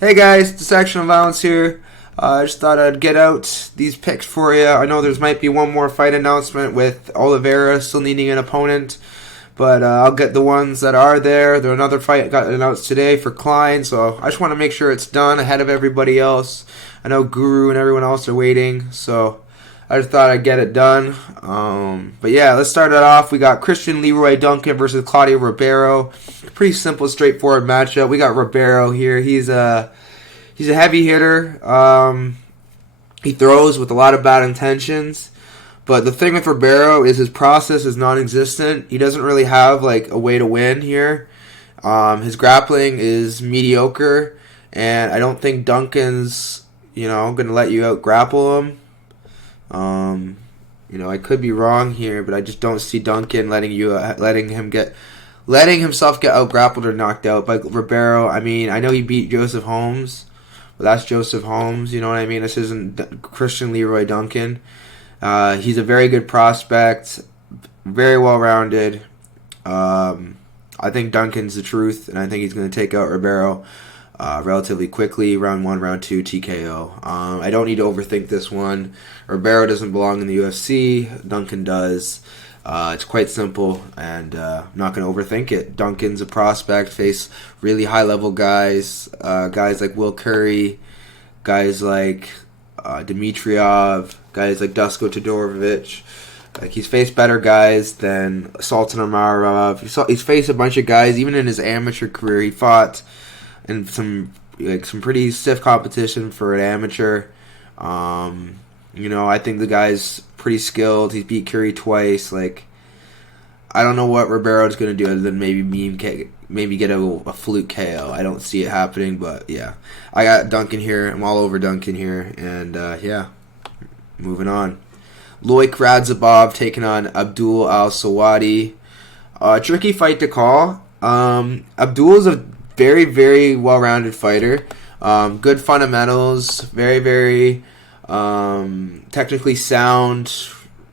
Hey guys, Dissection Violence here. I just thought I'd get out these picks for you. I know there's might be one more fight announcement with Oliveira still needing an opponent, but I'll get the ones that are there. There's another fight got announced today for Klein, so I just want to make sure it's done ahead of everybody else. I know Guru and everyone else are waiting, so I just thought I'd get it done. But yeah, let's start it off. We got Christian Leroy Duncan versus Claudio Ribeiro. Pretty simple, straightforward matchup. We got Ribeiro here. He's a heavy hitter. He throws with a lot of bad intentions. But the thing with Ribeiro is his process is non-existent. He doesn't really have like a way to win here. His grappling is mediocre, and I don't think Duncan's going to let you out grapple him. I could be wrong here, but I just don't see Duncan letting himself get out grappled or knocked out by Ribeiro. I mean, I know he beat Joseph Holmes, but that's Joseph Holmes. You know what I mean? This isn't Christian Leroy Duncan. He's a very good prospect, very well rounded. I think Duncan's the truth, and I think he's going to take out Ribeiro relatively quickly. Round 1, round 2, TKO. I don't need to overthink this one. Ribeiro doesn't belong in the UFC. Duncan does. It's quite simple, and I'm not going to overthink it. Duncan's a prospect, face really high-level guys, guys like Will Curry, guys like Dimitrov, guys like Dusko Todorovic. Like, he's faced better guys than Sultan Umarov. He's faced a bunch of guys, even in his amateur career. He fought in some pretty stiff competition for an amateur. I think the guy's pretty skilled. He's beat Curry twice. Like, I don't know what Ribeiro's going to do other than maybe get a fluke KO. I don't see it happening, but yeah. I got Duncan here. I'm all over Duncan here. And moving on. Loik Radzhabov taking on Abdul Al-Selwady. Tricky fight to call. Abdul's a very, very well-rounded fighter. Good fundamentals. Very, very technically sound.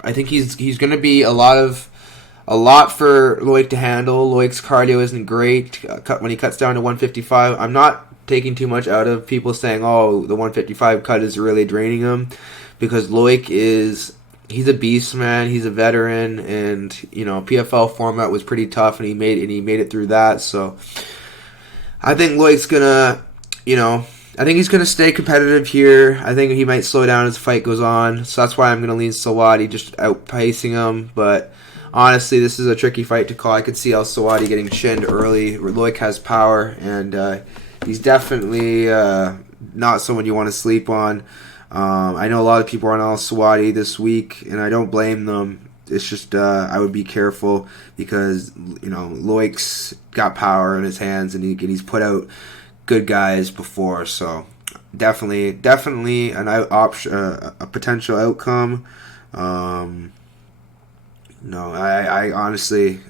I think he's going to be a lot for Loik to handle. Loik's cardio isn't great when he cuts down to 155. I'm not taking too much out of people saying, oh, the 155 cut is really draining him, because Loik he's a beast, man. He's a veteran, and PFL format was pretty tough, and he made it through that. So I think Loik's gonna, I think he's gonna stay competitive here. I think he might slow down as the fight goes on. So that's why I'm gonna lean Selwady, just outpacing him. But honestly, this is a tricky fight to call. I could see Al-Selwady getting chinned early. Loik has power, and he's definitely not someone you want to sleep on. I know a lot of people are on Al-Selwady this week, and I don't blame them. It's just I would be careful, because Loik's got power in his hands, and he's put out good guys before. So definitely an option, a potential outcome. No, I honestly,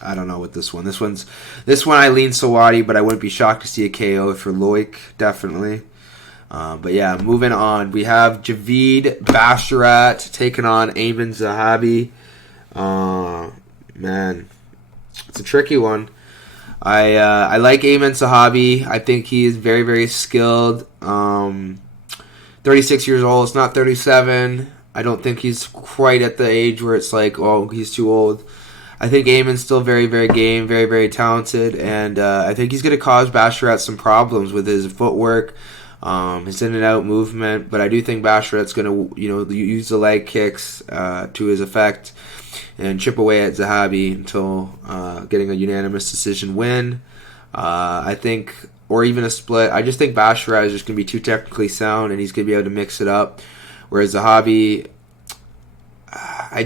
I don't know with this one. This one I lean Selwady, but I wouldn't be shocked to see a KO for Loik, definitely. But yeah, moving on. We have Javid Basharat taking on Ayman Zahabi. Man, it's a tricky one. I like Ayman Zahabi. I think he is very, very skilled. 36 years old. It's not 37. I don't think he's quite at the age where it's like, oh, he's too old. I think Ayman's still very, very game, very, very talented, and I think he's going to cause Basharat some problems with his footwork, his in and out movement. But I do think Basharat's going to, use the leg kicks to his effect and chip away at Zahabi until getting a unanimous decision win. I think, or even a split. I just think Basharat is just going to be too technically sound, and he's going to be able to mix it up. Whereas Zahabi, I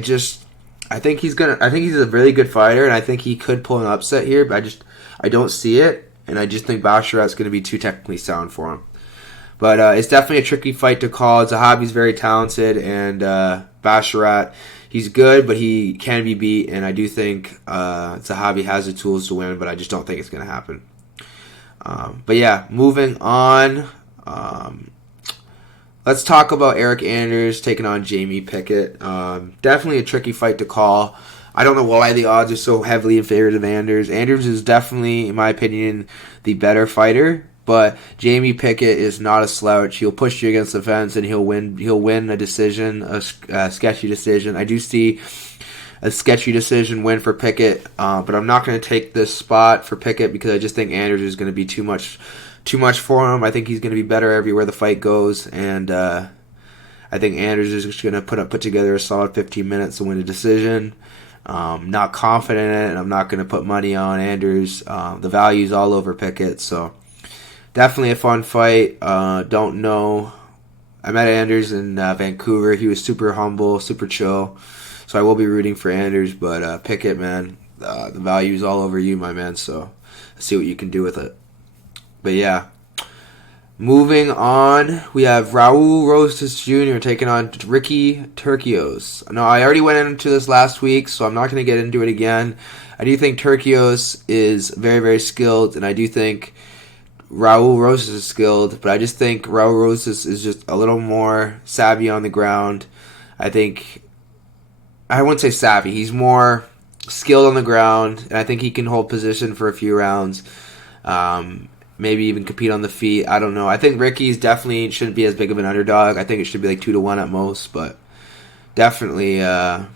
think he's a really good fighter, and I think he could pull an upset here, but I don't see it, and I just think Basharat's going to be too technically sound for him. But it's definitely a tricky fight to call. Zahabi's very talented, and Basharat, he's good, but he can be beat, and I do think Zahabi has the tools to win, but I just don't think it's going to happen. But yeah, moving on. Let's talk about Eric Anders taking on Jamie Pickett. Definitely a tricky fight to call. I don't know why the odds are so heavily in favor of Anders. Anders is definitely, in my opinion, the better fighter. but Jamie Pickett is not a slouch. He'll push you against the fence, and he'll win a decision, a sketchy decision. I do see a sketchy decision win for Pickett, but I'm not going to take this spot for Pickett because I just think Anders is going to be too much for him. I think he's going to be better everywhere the fight goes, and I think Anders is just going to put together a solid 15 minutes to win a decision. Not confident in it, and I'm not going to put money on Anders. The value's all over Pickett, so definitely a fun fight. Don't know. I met Anders in Vancouver. He was super humble, super chill. So I will be rooting for Anders, but Pickett, man, the value's all over you, my man. So let's see what you can do with it. But yeah, moving on, we have Raul Rosas Jr. taking on Ricky Turcios. Now, I already went into this last week, so I'm not going to get into it again. I do think Turcios is very, very skilled, and I do think Raul Rosas is skilled, but I just think Raul Rosas is just a little more savvy on the ground. I wouldn't say savvy. He's more skilled on the ground, and I think he can hold position for a few rounds. Maybe even compete on the feet. I don't know. I think Ricky's definitely shouldn't be as big of an underdog. I think it should be like 2-1 at most, but definitely a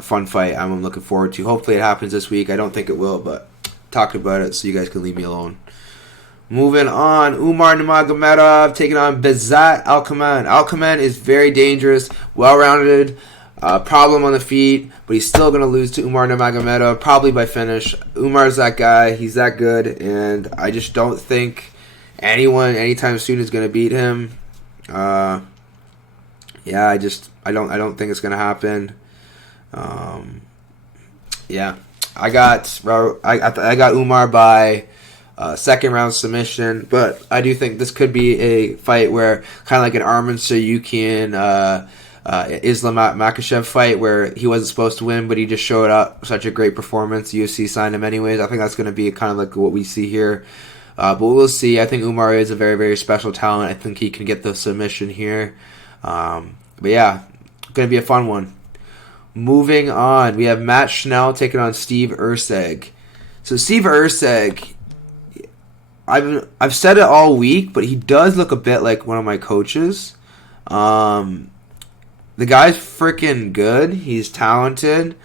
fun fight I'm looking forward to. Hopefully it happens this week. I don't think it will, but talk about it so you guys can leave me alone. Moving on, Umar Nurmagomedov taking on Bezat Almakhan. Almakhan is very dangerous, well-rounded. Problem on the feet, but he's still going to lose to Umar Nurmagomedov, probably by finish. Umar's that guy. He's that good, and I just don't think anyone anytime soon is going to beat him. I don't think it's going to happen. I got Umar by second round submission, but I do think this could be a fight where kind of like an Arman Sayukian Islam Makhachev fight where he wasn't supposed to win, but he just showed up. Such a great performance. UFC signed him anyways. I think that's going to be kind of like what we see here. But we'll see. I think Umar is a very, very special talent. I think he can get the submission here. But yeah, going to be a fun one. Moving on, we have Matt Schnell taking on Steve Erceg. So Steve Erceg, I've said it all week, but he does look a bit like one of my coaches. The guy's freaking good. He's talented.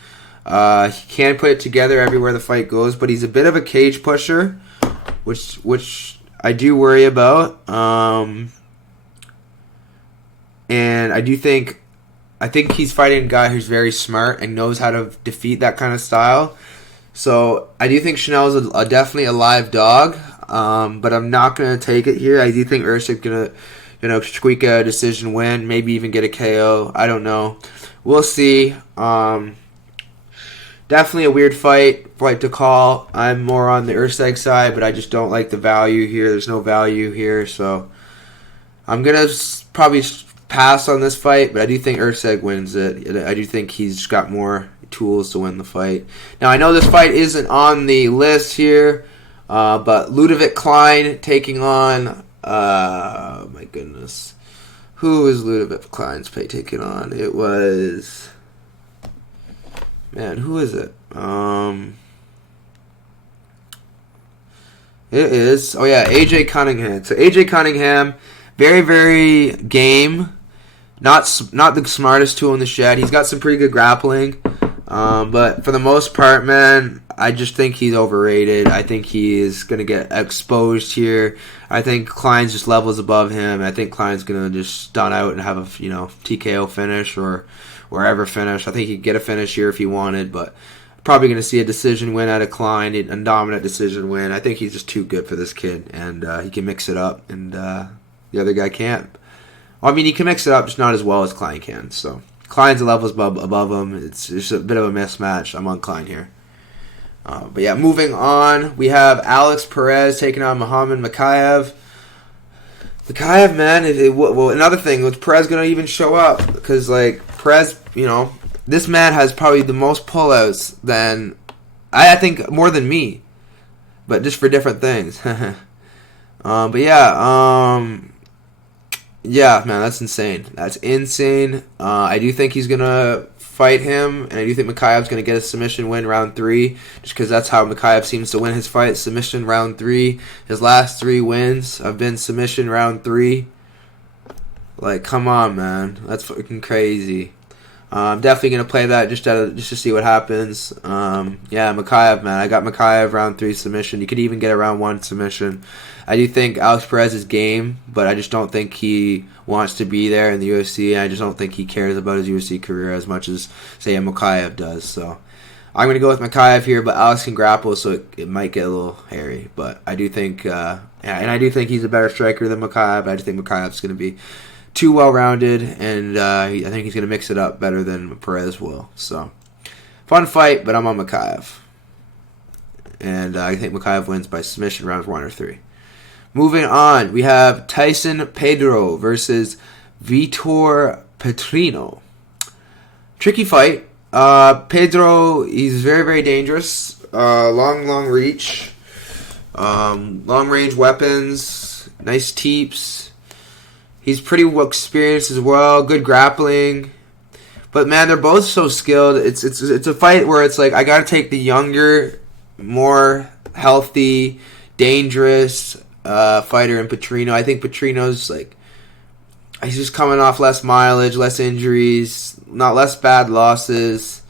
He can put it together everywhere the fight goes, but he's a bit of a cage pusher, which I do worry about. And I think he's fighting a guy who's very smart and knows how to defeat that kind of style. So I do think Schnell's definitely a live dog, but I'm not going to take it here. I do think Erceg's going to squeak a decision win, maybe even get a KO. I don't know. We'll see. Definitely a weird fight to call. I'm more on the Erceg side, but I just don't like the value here. There's no value here, so I'm going to probably pass on this fight, but I do think Erceg wins it. I do think he's got more tools to win the fight. Now, I know this fight isn't on the list here, but Ludovic Klein taking on... my goodness. Who is Ludovic Klein's taking on? It was... Man, who is it? It is... Oh, yeah, AJ Cunningham. So, AJ Cunningham, very, very game. Not the smartest tool in the shed. He's got some pretty good grappling. But for the most part, man, I just think he's overrated. I think he is going to get exposed here. I think Klein's just levels above him. I think Klein's going to just stun out and have a TKO finish or wherever finish. I think he could get a finish here if he wanted, but probably going to see a decision win out of Klein, a dominant decision win. I think he's just too good for this kid, and he can mix it up, and the other guy can't. Well, I mean, he can mix it up, just not as well as Klein can. So Klein's a level above him. It's just a bit of a mismatch. I'm on Klein here. But yeah, moving on, we have Alex Perez taking on Muhammad Mokaev. Mokaev, man, well, another thing, was Perez going to even show up? Because, Perez, this man has probably the most pullouts than, I think, more than me. But just for different things. But yeah, yeah, man, that's insane. That's insane. I do think he's going to fight him, and I do think Mokaev's going to get a submission win round 3, just because that's how Mokaev seems to win his fight, submission round 3. His last 3 wins have been submission round 3. Like, come on, man. That's fucking crazy. I'm definitely going to play that just to see what happens. Yeah, Mokaev, man. I got Mokaev round 3 submission. You could even get a round 1 submission. I do think Alex Perez is game, but I just don't think he wants to be there in the UFC. I just don't think he cares about his UFC career as much as, say, a Mokaev does. So I'm going to go with Mokaev here, but Alex can grapple, so it might get a little hairy. But I do think, and I do think he's a better striker than Mokaev. I just think Mokaev's going to be too well-rounded, and I think he's going to mix it up better than Perez will. So, fun fight, but I'm on Mokaev. And I think Mokaev wins by submission rounds 1 or 3. Moving on, we have Tyson Pedro versus Vitor Petrino. Tricky fight. Pedro, he's very, very dangerous. Long reach. Long-range weapons. Nice teeps. He's pretty well experienced as well. Good grappling. But, man, they're both so skilled. It's a fight where it's like, I got to take the younger, more healthy, dangerous fighter in Petrino. I think Petrino's like, he's just coming off less mileage, less injuries, not less bad losses.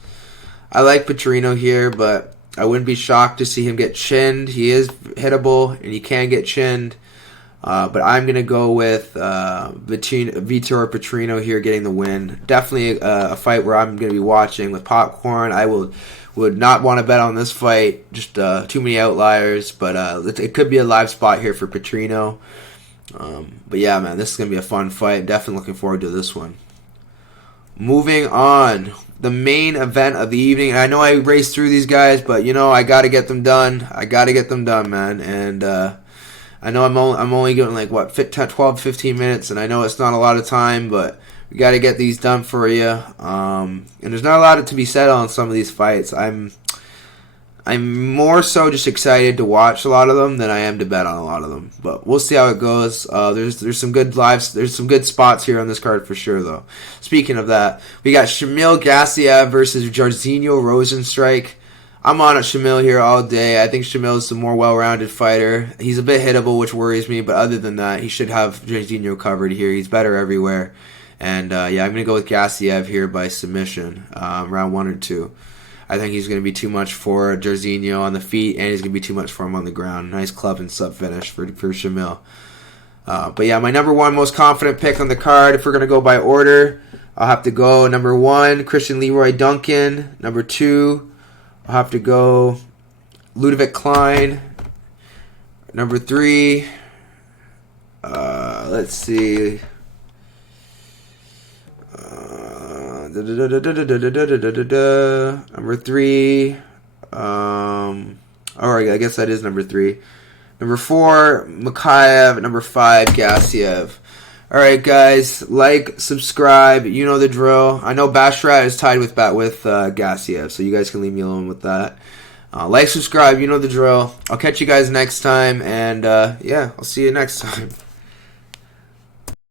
I like Petrino here, but I wouldn't be shocked to see him get chinned. He is hittable, and he can get chinned. But I'm going to go with Vitor Petrino here getting the win. Definitely a fight where I'm going to be watching with popcorn. I would not want to bet on this fight. Just too many outliers. But it could be a live spot here for Petrino. But yeah, man, this is going to be a fun fight. Definitely looking forward to this one. Moving on. The main event of the evening. And I know I raced through these guys, but, I got to get them done. I got to get them done, man. And I know I'm only getting like 12, 15 minutes, and I know it's not a lot of time, but we got to get these done for you. And there's not a lot to be said on some of these fights. I'm more so just excited to watch a lot of them than I am to bet on a lot of them. But we'll see how it goes. There's some good there's some good spots here on this card for sure, though. Speaking of that, we got Shamil Gaziev versus Jairzinho Rozenstruik. I'm on Shamil here all day. I think Shamil's the more well-rounded fighter. He's a bit hittable, which worries me, but other than that, he should have Jairzinho covered here. He's better everywhere. And, yeah, I'm going to go with Gaziev here by submission, round 1 or 2. I think he's going to be too much for Jairzinho on the feet, and he's going to be too much for him on the ground. Nice club and sub finish for Shamil. But, yeah, my number 1 most confident pick on the card, if we're going to go by order, I'll have to go number 1, Christian Leroy Duncan. Number 2, I'll have to go Ludovic Klein. Number 3, let's see. Number 3, alright, I guess that is number 3. Number 4, Mokaev. Number 5, Gaziev. Alright, guys, like, subscribe, you know the drill. I know Basharat is tied with Gaziev, so you guys can leave me alone with that. Like, subscribe, you know the drill. I'll catch you guys next time, and yeah, I'll see you next time.